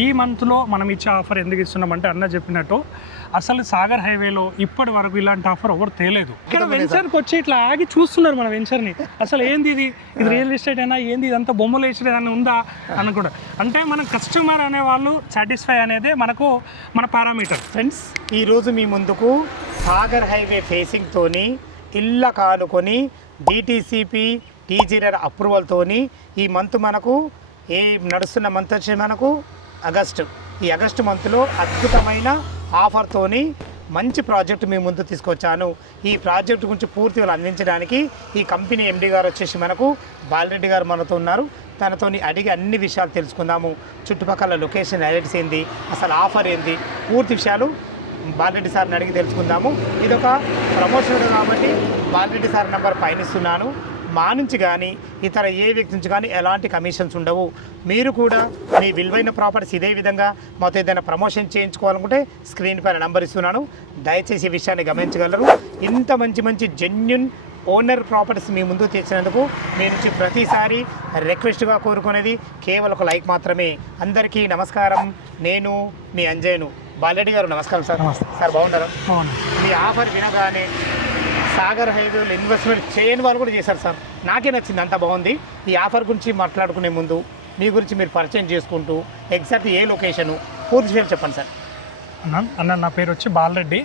ఈ మంత్లో మనం ఇచ్చే ఆఫర్ ఎందుకు ఇస్తున్నామంటే అన్న చెప్పినట్టు అసలు సాగర్ హైవేలో ఇప్పటి వరకు ఇలాంటి ఆఫర్ ఎవరు తేలేదు. ఇక్కడ వెంచర్కి వచ్చి ఇట్లా ఆగి చూస్తున్నారు మన వెంచర్ని. అసలు ఏంది ఇది రియల్ ఎస్టేట్ అయినా ఏంది ఇదంతా బొమ్మలు వేసేది ఏదైనా ఉందా అని కూడా. అంటే మన కస్టమర్ అనే వాళ్ళు సాటిస్ఫై అనేది మనకు మన పారామీటర్. ఫ్రెండ్స్, ఈరోజు మీ ముందుకు సాగర్ హైవే ఫేసింగ్తోని ఇళ్ళ కానుకొని డిటిసిపి టీజీఆర్ అప్రూవల్తోని ఈ మంత్ మనకు నడుస్తున్న మంత్ వచ్చి మనకు ఆగస్టు. ఈ ఆగస్టు మంత్లో అద్భుతమైన ఆఫర్తోని మంచి ప్రాజెక్ట్ మీ ముందు తీసుకొచ్చాను. ఈ ప్రాజెక్ట్ గురించి పూర్తిగా అందించడానికి ఈ కంపెనీ ఎండి గారు వచ్చేసి మనకు బాలరెడ్డి గారు మనతో ఉన్నారు. తనతో అడిగి అన్ని విషయాలు తెలుసుకుందాము. చుట్టుపక్కల లొకేషన్ హైలైట్స్ ఏంది, అసలు ఆఫర్ ఏంది, పూర్తి విషయాలు బాలరెడ్డి సార్ని అడిగి తెలుసుకుందాము. ఇదొక ప్రమోషన్ కాబట్టి బాలరెడ్డి సార్ నెంబర్ పయనిస్తున్నాను. మా నుంచి కానీ ఇతర ఏ వ్యక్తి నుంచి కానీ ఎలాంటి కమిషన్స్ ఉండవు. మీరు కూడా మీ విలువైన ప్రాపర్టీస్ ఇదే విధంగా మాతో ఏదైనా ప్రమోషన్ చేయించుకోవాలనుకుంటే స్క్రీన్ పైన నంబర్ ఇస్తున్నాను. దయచేసి ఈ విషయాన్ని గమనించగలరు. ఇంత మంచి జెన్యున్ ఓనర్ ప్రాపర్టీస్ మీ ముందు తెచ్చినందుకు మీ నుంచి ప్రతిసారి రిక్వెస్ట్గా కోరుకునేది కేవలం ఒక లైక్ మాత్రమే. అందరికీ నమస్కారం. నేను మీ అంజయ్యను. బాలరెడ్డి గారు నమస్కారం సార్. సార్ బాగున్నారా? మీ ఆఫర్ వినగానే సాగర్ హైవేలో ఇన్వెస్ట్మెంట్ చేయని వాళ్ళు కూడా చేశారు సార్. నాకే నచ్చింది, అంత బాగుంది. ఈ ఆఫర్ గురించి మాట్లాడుకునే ముందు మీ గురించి మీరు పరిచయం చేసుకుంటూ ఎగ్జాక్ట్ ఏ లొకేషను పూర్తి విషయం చెప్పండి సార్. అన్న నా పేరు వచ్చి బాలరెడ్డి.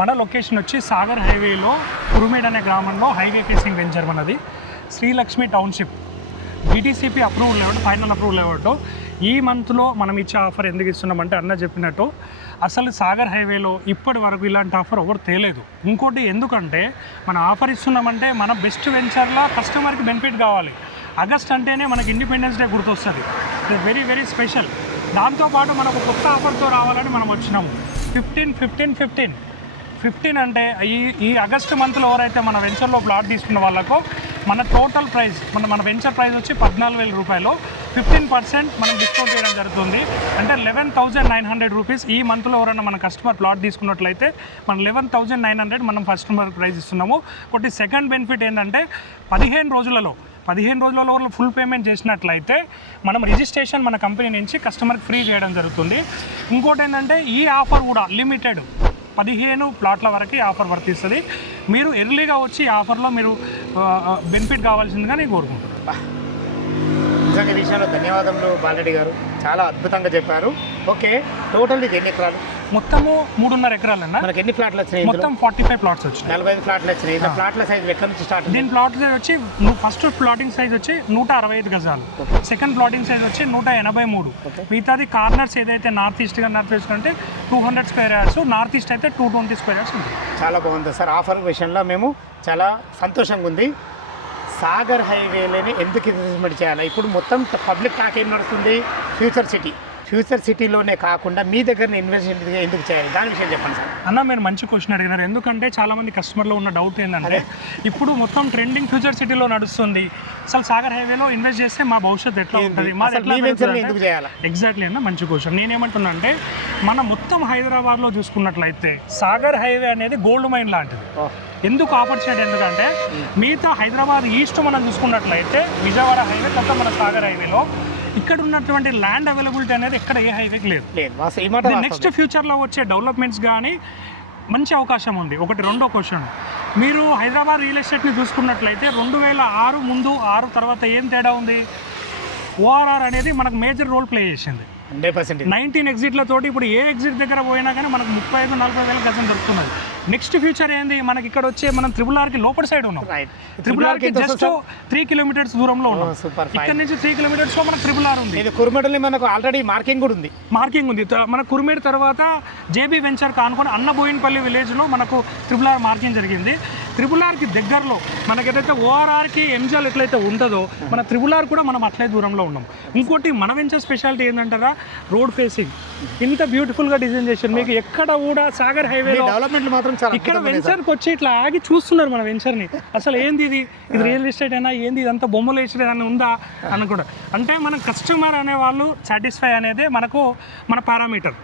మన లొకేషన్ వచ్చి సాగర్ హైవేలో కురుమేడ్ అనే గ్రామంలో హైవే ఫేసింగ్ వెంచర్ మనది. Srilakshmi township DTCP approval layout, final approval layout. ఈ మంత్లో మనం ఇచ్చే ఆఫర్ ఎందుకు ఇస్తున్నామంటే అన్న చెప్పినట్టు అసలు సాగర్ హైవేలో ఇప్పటి వరకు ఇలాంటి ఆఫర్ ఎవరు తేలేదు. ఇంకోటి ఎందుకంటే మన ఆఫర్ ఇస్తున్నామంటే మన బెస్ట్ వెంచర్లో కస్టమర్కి బెనిఫిట్ కావాలి. ఆగస్ట్ అంటేనే మనకి ఇండిపెండెన్స్ డే గుర్తొస్తుంది. Very very special. దాంతోపాటు మనకు కొత్త ఆఫర్తో రావాలని మనం వచ్చినాము. 15 అంటే ఈ ఆగస్ట్ మంత్లో ఎవరైతే మన వెంచర్లో ప్లాట్ తీసుకున్న వాళ్ళకు మన టోటల్ ప్రైస్ మన వెంచర్ ప్రైస్ వచ్చి 14,000 రూపాయలు 15% మనం డిస్కౌంట్ చేయడం జరుగుతుంది. అంటే 11,900 రూపీస్. ఈ మంత్లో ఎవరైనా మన కస్టమర్ ప్లాట్ తీసుకున్నట్లయితే మనం 11,900 మనం కస్టమర్ ప్రైస్ ఇస్తున్నాము. ఒకటి సెకండ్ బెనిఫిట్ ఏంటంటే 15 రోజులలో ఫుల్ పేమెంట్ చేసినట్లయితే మనం రిజిస్ట్రేషన్ మన కంపెనీ నుంచి కస్టమర్కి ఫ్రీ చేయడం జరుగుతుంది. ఇంకోటి ఏంటంటే ఈ ఆఫర్ కూడా లిమిటెడ్ 15 ప్లాట్ల వరకు ఆఫర్ వర్తిస్తుంది. మీరు ఎర్లీగా వచ్చి ఈ ఆఫర్లో మీరు బెనిఫిట్ కావాల్సిందిగా నేను కోరుకుంటున్నాను. నిజంగా విషయంలో ధన్యవాదములు బాలరెడ్డి గారు, చాలా అద్భుతంగా చెప్పారు. ఓకే, టోటల్ ఇది ఎన్ని ఎకరాలు? మొత్తము 3.5 ఎకరాలు అన్న. మనకి ఎన్ని ప్లాట్లు వచ్చినాయి? మొత్తం 45 ప్లాట్స్ వచ్చినాయి. 45 ప్లాట్లు వచ్చినాయి. ఇలా ప్లాట్ల సైజ్ ఎక్కడ నుంచి స్టార్ట్? దీని ప్లాట్ సైజ్ వచ్చి ఫస్ట్ ప్లాటింగ్ సైజ్ వచ్చి 165 గజాలు, సెకండ్ ప్లాటింగ్ సైజ్ వచ్చి 183. మిగతాది కార్నర్స్ ఏదైతే నార్త్ ఈస్ట్ అంటే 200 స్క్వేర్ యార్డ్స్, నార్త్ ఈస్ట్ అయితే 220 స్క్వేర్ యార్డ్స్ ఉంది. చాలా బాగుంది సార్. ఆఫర్ విషయంలో మేము చాలా సంతోషంగా ఉంది. సాగర్ హైవేలోనే ఎందుకు ఇన్వెస్ట్మెంట్ చేయాలి? ఇప్పుడు మొత్తం పబ్లిక్ టాక్ ఏం నడుస్తుంది? ఫ్యూచర్ సిటీలోనే కాకుండా మీ దగ్గర ఇన్వెస్ట్మెంట్ ఎందుకు చేయాలి? దాని విషయం చెప్పండి సార్. అన్న మీరు మంచి క్వశ్చన్ అడిగినారు. ఎందుకంటే చాలామంది కస్టమర్లో ఉన్న డౌట్ ఏంటంటే ఇప్పుడు మొత్తం ట్రెండింగ్ ఫ్యూచర్ సిటీలో నడుస్తుంది, అసలు సాగర్ హైవేలో ఇన్వెస్ట్ చేస్తే మా భవిష్యత్తు ఎట్లా ఉంటుంది, ఎందుకు చేయాలి? ఎగ్జాక్ట్లీ అన్న, మంచి క్వశ్చన్. నేనేమంటున్నా అంటే మన మొత్తం హైదరాబాద్లో చూసుకున్నట్లయితే సాగర్ హైవే అనేది గోల్డ్ మైన్ లాంటిది. ఎందుకు ఆపర్చునిటీ? ఎందుకంటే మిగతా హైదరాబాద్ ఈస్ట్ మనం చూసుకున్నట్లయితే విజయవాడ హైవే తప్ప మన సాగర్ హైవేలో ఇక్కడ ఉన్నటువంటి ల్యాండ్ అవైలబిలిటీ అనేది ఎక్కడ ఏ హైవేకి లేదు. నెక్స్ట్ ఫ్యూచర్లో వచ్చే డెవలప్మెంట్స్ కానీ మంచి అవకాశం ఉంది. రెండో క్వశ్చన్, మీరు హైదరాబాద్ రియల్ ఎస్టేట్ని చూసుకున్నట్లయితే 2006 ముందు 6 తర్వాత ఏం తేడా ఉంది? ఓఆర్ఆర్ అనేది మనకు మేజర్ రోల్ ప్లే చేసింది. 19 ఎగ్జిట్లతోటి ఇప్పుడు ఏ ఎగ్జిట్ దగ్గర పోయినా కానీ మనకు 35-40 వేల గజం దొరుకుతున్నది. నెక్స్ట్ ఫ్యూచర్ ఏంది? మనకి ఇక్కడ వచ్చే మనం త్రిబుల్-ఆర్కి లోపల సైడ్ ఉన్నాం. త్రిబుల్-ఆర్కి జస్ట్ 3 కిలోమీటర్స్ దూరంలో ఉన్నాం. ఇక్కడ నుంచి 3 కిలోమీటర్స్ లో మనకు త్రిబుల్-ఆర్ ఉంది. కురుమేడులో మనకు ఆల్రెడీ మార్కింగ్ ఉంది. మన కురుమేడు తర్వాత జేబీ వెంచర్ కానుకొని అన్నబోయినపల్లి విలేజ్లో మనకు త్రిబుల్-ఆర్ మార్కింగ్ జరిగింది. త్రిబుల్-ఆర్కి దగ్గరలో మనకి ఏదైతే ఓఆర్ఆర్కి ఎంజల్ ఎట్లయితే ఉంటుందో మన త్రిబుల్-ఆర్ కూడా మనం అట్లే దూరంలో ఉన్నాం. ఇంకోటి మన వెంచర్ స్పెషాలిటీ ఏంటంటారా, రోడ్ ఫేసింగ్ ఇంత బ్యూటిఫుల్గా డిజైన్ చేశారు. మీకు ఎక్కడ కూడా సాగర్ హైవేలో డెవలప్మెంట్ మాత్రం ఇక్కడ వెంచర్కి వచ్చి ఇట్లా ఆగి చూస్తున్నారు మన వెంచర్ని. అసలు ఏంది ఇది రియల్ ఎస్టేట్ అయినా ఏంది ఇదంతా బొమ్మలు వేసేది ఏదైనా ఉందా అని కూడా. అంటే మన కస్టమర్ అనే వాళ్ళు సాటిస్ఫై అనేది మనకు మన పారామీటర్.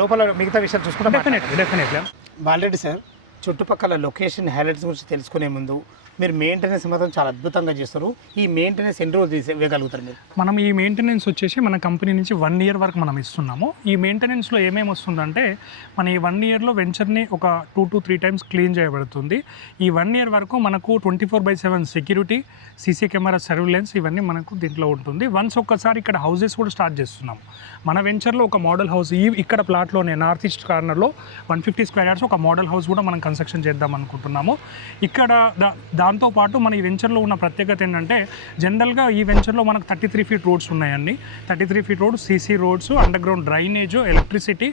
లోపల మిగతా విషయాలు చూసుకుంటాం. డెఫినెట్లీ బాలరెడ్డి సార్, చుట్టుపక్కల లొకేషన్ హైలైట్స్ గురించి తెలుసుకునే ముందు మీరు మెయింటెనెన్స్ మాత్రం చాలా అద్భుతంగా చేస్తారు. ఈ మెయింటెనెన్స్ ఎన్ని రోజులు ఇవ్వగలుగుతారు మీరు? మనం ఈ మెయింటెనెన్స్ వచ్చేసి మన కంపెనీ నుంచి 1 year వరకు మనం ఇస్తున్నాము. ఈ మెయింటెనెన్స్లో ఏమేమి వస్తుందంటే మన ఈ 1 yearలో వెంచర్ని ఒక 2 to 3 times క్లీన్ చేయబడుతుంది. ఈ 1 year వరకు మనకు 24/7 సెక్యూరిటీ, సీసీ కెమెరా సర్వేలెన్స్ ఇవన్నీ మనకు దీంట్లో ఉంటుంది. వన్స్ ఒక్కసారి ఇక్కడ హౌసెస్ కూడా స్టార్ట్ చేస్తున్నాము. మన వెంచర్లో ఒక మోడల్ హౌస్ ఇక్కడ ప్లాట్లోనే నార్త్ ఈస్ట్ కార్నర్లో 150 square yards ఒక మోడల్ హౌస్ కూడా మనం కన్స్ట్రక్షన్ చేద్దాం అనుకుంటున్నాము. ఇక్కడ దాంతోపాటు మన ఈ వెంచర్లో ఉన్న ప్రత్యేకత ఏంటంటే జనరల్గా ఈ వెంచర్లో మనకు 33 feet రోడ్స్ ఉన్నాయండి. 33 feet roads, CC roads, underground drainage, electricity.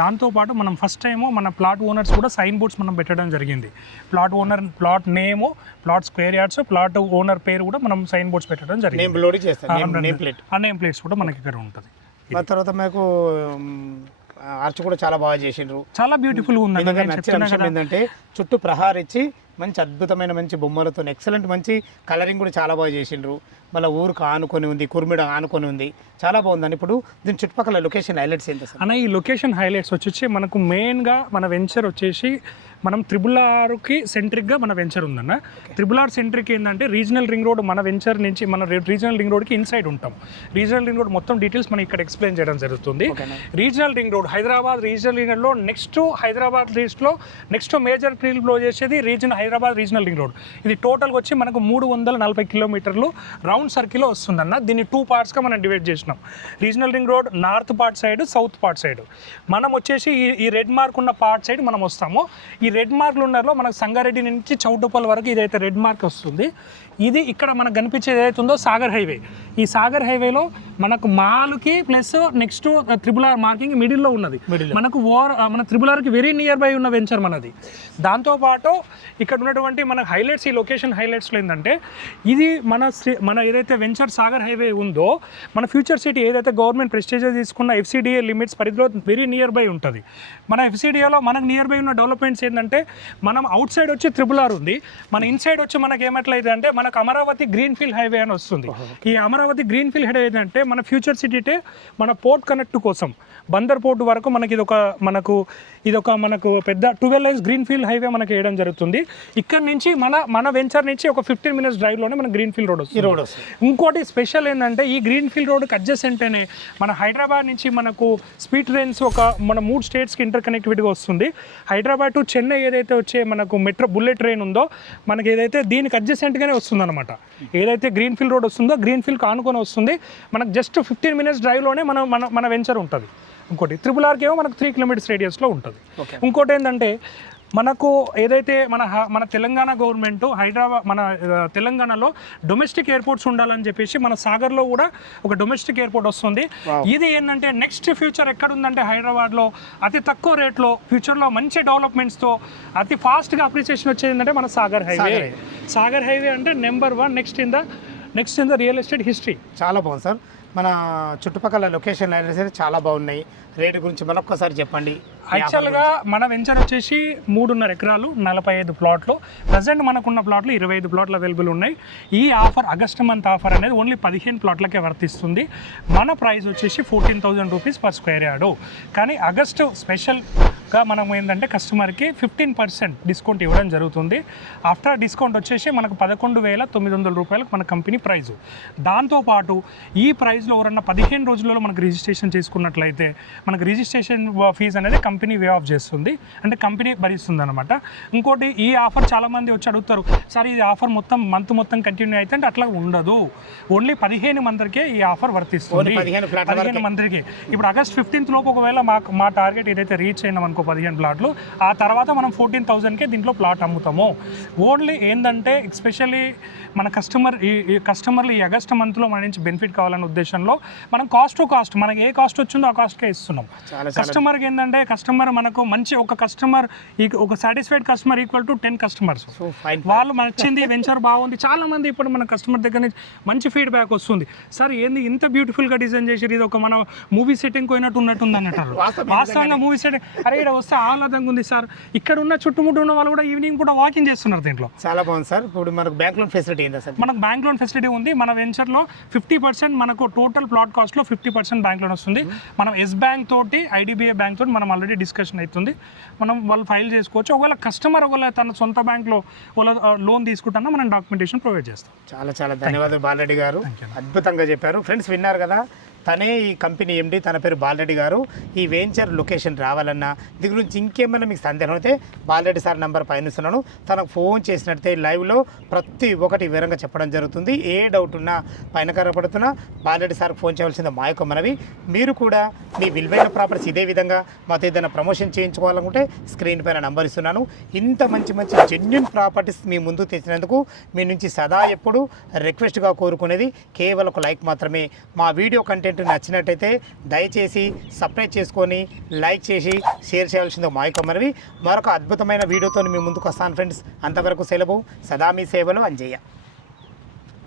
దాంతోపాటు మనం ఫస్ట్ టైము మన ప్లాట్ ఓనర్స్ కూడా సైన్ బోర్డ్స్ మనం పెట్టడం జరిగింది. Plot owner, plot name, plot square yards, plot owner పేరు కూడా మనం సైన్ బోర్డ్స్ పెట్టడం జరిగింది. ఆ నేమ్ ప్లేట్స్ కూడా మనకి ఇక్కడ ఉంటుంది. తర్వాత మాకు ఆర్చ్ కూడా చాలా బాగా చేసిండ్రు, చాలా బ్యూటిఫుల్ ఉంది. నచ్చిన విషయం ఏంటంటే చుట్టూ ప్రహారిచ్చి మంచి అద్భుతమైన మంచి బొమ్మలతో ఎక్సలెంట్ మంచి కలరింగ్ కూడా చాలా బాగా చేసిండ్రు. మళ్ళీ ఊరికి ఆనుకొని ఉంది, కుర్మిడ ఆనుకొని ఉంది, చాలా బాగుందండి. ఇప్పుడు దీని చుట్టుపక్కల లొకేషన్ హైలైట్స్ ఏంటి సార్? అన్న ఈ లొకేషన్ హైలైట్స్ వచ్చేసి మనకు మెయిన్గా మన వెంచర్ వచ్చేసి మనం RRRకి సెంట్రిక్గా మన వెంచర్ ఉందన్న. RRR సెంట్రిక్ ఏంటంటే రీజనల్ రింగ్ రోడ్ మన వెంచర్ నుంచి మన రీజనల్ రింగ్ రోడ్కి ఇన్సైడ్ ఉంటాం. రీజనల్ రింగ్ రోడ్ మొత్తం డీటెయిల్స్ మనం ఇక్కడ ఎక్స్ప్లెయిన్ చేయడం జరుగుతుంది. Regional ring road Hyderabad regional ring రోడ్లో హైదరాబాద్ లిస్ట్లో నెక్స్ట్ మేజర్ ఫీల్డ్ బ్లో చేసేది హైదరాబాద్ రీజనల్ రింగ్ రోడ్. ఇది టోటల్గా వచ్చి మనకు 340 kilometers రౌండ్ సర్కిల్లో వస్తుందన్న. దీన్ని 2 partsగా మనం డివైడ్ చేసినాం. Regional ring road north part side, south part side. మనం వచ్చేసి ఈ రెడ్ మార్క్ ఉన్న పార్ట్ సైడ్ మనం వస్తాము. ఈ రెడ్ మార్క్లు ఉన్నలో మనకు సంగారెడ్డి నుంచి చౌటుప్పల్ వరకు ఇదైతే రెడ్ మార్క్ వస్తుంది. ఇది ఇక్కడ మనకు కనిపించేది ఏదైతే ఉందో సాగర్ హైవే. ఈ సాగర్ హైవేలో మనకు మాల్కి ప్లస్ నెక్స్ట్ RRR మార్కింగ్ మిడిల్లో ఉన్నది. మనకు మన RRRకి వెరీ నియర్ బై ఉన్న వెంచర్ మనది. దాంతోపాటు ఇక్కడ ఉన్నటువంటి మన హైలైట్స్, ఈ లొకేషన్ హైలైట్స్లో ఏంటంటే ఇది మన ఏదైతే వెంచర్ సాగర్ హైవే ఉందో మన ఫ్యూచర్ సిటీ ఏదైతే గవర్నమెంట్ ప్రెస్టేజ్ తీసుకున్న FCDA లిమిట్స్ పరిధిలో వెరీ నియర్ బై ఉంటుంది. మన FCDAలో మనకు నియర్ బై ఉన్న డెవలప్మెంట్స్ ఏంటంటే మనం అవుట్ సైడ్ వచ్చి RRR ఉంది, మన ఇన్సైడ్ వచ్చి మనకి ఏమట్లయితే అంటే మనకు అమరావతి గ్రీన్ఫీల్డ్ హైవే అని వస్తుంది. ఈ అమరావతి గ్రీన్ఫీల్డ్ హైవే ఏంటంటే మన ఫ్యూచర్ సిటీ మన పోర్ట్ కనెక్ట్ కోసం బందర్ పోర్ట్ వరకు మనకు పెద్ద 12 lanes గ్రీన్ఫీల్డ్ హైవే మనకి వేయడం జరుగుతుంది. ఇక్కడ నుంచి మన వెంచర్ నుంచి ఒక 15 minutes డ్రైవ్లోనే మన గ్రీన్ఫీల్డ్ రోడ్ వస్తుంది. ఇంకోటి స్పెషల్ ఏంటంటే ఈ గ్రీన్ఫీల్డ్ రోడ్కి అడ్జసెంట్నే మన హైదరాబాద్ నుంచి మనకు స్పీడ్ ట్రైన్స్ మన 3 స్టేట్స్కి ఇంటర్ కనెక్టివిటీగా వస్తుంది. హైదరాబాద్ టు చెన్నై ఏదైతే వచ్చే మనకు మెట్రో బుల్లెట్ ట్రైన్ ఉందో మనకి ఏదైతే దీనికి అడ్జసెంట్గానే వస్తుంది అనమాట. ఏదైతే గ్రీన్ఫీల్డ్ రోడ్ వస్తుందో గ్రీన్ఫీల్డ్కి ఆనుకొని వస్తుంది. మనకు జస్ట్ 15 minutes డ్రైవ్లోనే మన వెంచర్ ఉంటుంది. ఇంకోటి RRRకి ఏమో మనకు 3 kilometers రేడియస్లో ఉంటుంది. ఇంకోటి ఏంటంటే మనకు ఏదైతే మన తెలంగాణ గవర్నమెంట్ మన తెలంగాణలో డొమెస్టిక్ ఎయిర్పోర్ట్స్ ఉండాలని చెప్పేసి మన సాగర్లో కూడా ఒక డొమెస్టిక్ ఎయిర్పోర్ట్ వస్తుంది. ఇది ఏంటంటే నెక్స్ట్ ఫ్యూచర్ ఎక్కడ ఉందంటే హైదరాబాద్లో అతి తక్కువ రేట్లో ఫ్యూచర్లో మంచి డెవలప్మెంట్స్తో అతి ఫాస్ట్గా అప్రిసియేషన్ వచ్చేది ఏంటంటే మన సాగర్ హైవే. సాగర్ హైవే అంటే number 1 next in the real estate history. చాలా బాగుంది సార్. మన చుట్టుపక్కల లొకేషన్ అయితే చాలా బాగున్నాయి. రేటు గురించి మరొక్కసారి చెప్పండి. యాక్చువల్గా మన వెంచర్ వచ్చేసి 3.5 acres 45 plots. ప్రజెంట్ మనకున్న ప్లాట్లు 25 plots అవైలబుల్ ఉన్నాయి. ఈ ఆఫర్ ఆగస్ట్ మంత్ ఆఫర్ అనేది ఓన్లీ 15 plotsలకే వర్తిస్తుంది. మన ప్రైస్ వచ్చేసి 14,000 rupees per square yard. కానీ ఆగస్టు స్పెషల్గా మనం ఏంటంటే కస్టమర్కి 15% డిస్కౌంట్ ఇవ్వడం జరుగుతుంది. ఆఫ్టర్ డిస్కౌంట్ వచ్చేసి మనకు 11,900 రూపాయలకు మన కంపెనీ ప్రైజు. దాంతోపాటు ఈ ప్రైస్లో ఎవరన్నా 15 రోజులలో మనకు రిజిస్ట్రేషన్ చేసుకున్నట్లయితే మనకు రిజిస్ట్రేషన్ ఫీజు అనేది కంపెనీ వే ఆఫ్ చేస్తుంది, అంటే కంపెనీ భరిస్తుంది అనమాట. ఇంకోటి ఈ ఆఫర్ చాలామంది వచ్చి అడుగుతారు, సార్ ఇది ఆఫర్ మంత్ మొత్తం కంటిన్యూ అయితే అంటే అట్లా ఉండదు. ఓన్లీ 15 మందికే ఈ ఆఫర్ వర్తిస్తుంది. 15 మందికి. ఇప్పుడు ఆగస్ట్ 15th లోపు ఒకవేళ మా టార్గెట్ ఏదైతే రీచ్ అయినాం అనుకో 15 ప్లాట్లు, ఆ తర్వాత మనం 14,000కే దీంట్లో ప్లాట్ అమ్ముతాము. ఓన్లీ ఏంటంటే ఎస్పెషల్లీ మన కస్టమర్లు ఈ ఆగస్ట్ మంత్లో మన నుంచి బెనిఫిట్ కావాలనే ఉద్దేశంలో మనం కాస్ట్ టు కాస్ట్ మనకి ఏ కాస్ట్ వచ్చిందో ఆ కాస్ట్కే ఇస్తున్నాం. కస్టమర్కి ఏంటంటే కస్టమర్ మనకు మంచి ఒక satisfied customer equal to 10 customers. వాళ్ళు నచ్చింది వెంచర్ బాగుంది. చాలా మంది ఇప్పుడు మన కస్టమర్ దగ్గర నుంచి మంచి ఫీడ్బ్యాక్ వస్తుంది. సార్ ఏంది ఇంత బ్యూటిఫుల్గా డిజైన్ చేసి ఇది ఒక మన మూవీ సెట్టింగ్ పోయినట్టు ఉన్నట్టుంది అన్నట్టు. వాస్తవంగా మూవీ సెట్టింగ్ అరే ఇక్కడ వస్తే ఆహ్లాదంగా ఉంది సార్. ఇక్కడ ఉన్న చుట్టుముట్టు ఉన్న వాళ్ళు కూడా ఈవినింగ్ కూడా వాకింగ్ చేస్తున్నారు దీంట్లో. చాలా బాగుంది సార్. ఇప్పుడు మనకు బ్యాంక్ లోన్ ఫెసిలిటీ ఏంటా సార్? మనకు బ్యాంక్ లోన్ ఫెసిలిటీ ఉంది. మన వెంచర్లో 50% మనకు టోటల్ ప్లాట్ కాస్ట్లో 50% బ్యాంక్ లోన్ వస్తుంది. మనం ఎస్ బ్యాంక్ తోటి ఐడిబిఐ బ్యాంక్ తోటి మనం ఆల్రెడీ డిస్కషన్ అవుతుంది. మనం వాళ్ళు ఫైల్ చేసుకోవచ్చు. ఒకవేళ కస్టమర్ ఒకవేళ తన సొంత బ్యాంక్లో లోన్ తీసుకుంటున్నా మనం డాక్యుమెంటేషన్ ప్రొవైడ్ చేస్తాం. చాలా చాలా ధన్యవాదాలు బాలరెడ్డి గారు, అద్భుతంగా చెప్పారు. ఫ్రెండ్స్ విన్నారు కదా, తనే ఈ కంపెనీ ఎండి, తన పేరు బాలరెడ్డి గారు. ఈ వెంచర్ లొకేషన్ రావాలన్నా దీని గురించి ఇంకేమైనా మీకు సందేహం అయితే బాలరెడ్డి సార్ నెంబర్ పైన ఇస్తున్నాను, తనకు ఫోన్ చేసినట్టే లైవ్లో ప్రతి ఒక్కటి వివరంగా చెప్పడం జరుగుతుంది. ఏ డౌట్ ఉన్నా పైన కనపడుతున్నా బాలరెడ్డి సార్కి ఫోన్ చేయాల్సింది మా యొక్క మనవి. మీరు కూడా మీ విలువైన ప్రాపర్టీస్ ఇదే విధంగా మాతో ఏదైనా ప్రమోషన్ చేయించుకోవాలనుకుంటే స్క్రీన్ పైన నంబర్ ఇస్తున్నాను. ఇంత మంచి మంచి జెన్యున్ ప్రాపర్టీస్ మీ ముందు తెచ్చినందుకు మీ నుంచి సదా ఎప్పుడు రిక్వెస్ట్గా కోరుకునేది కేవలం ఒక లైక్ మాత్రమే. మా వీడియో కంటెంట్ నచ్చినట్టయితే దయచేసి సబ్స్క్రైబ్ చేసుకొని లైక్ చేసి షేర్ చేయాల్సిందో మా యొక్క మనవి. మరొక అద్భుతమైన వీడియోతో మీ ముందుకు వస్తాను ఫ్రెండ్స్. అంతవరకు సెలవు. సదా మీ సేవలో అంజయ్య.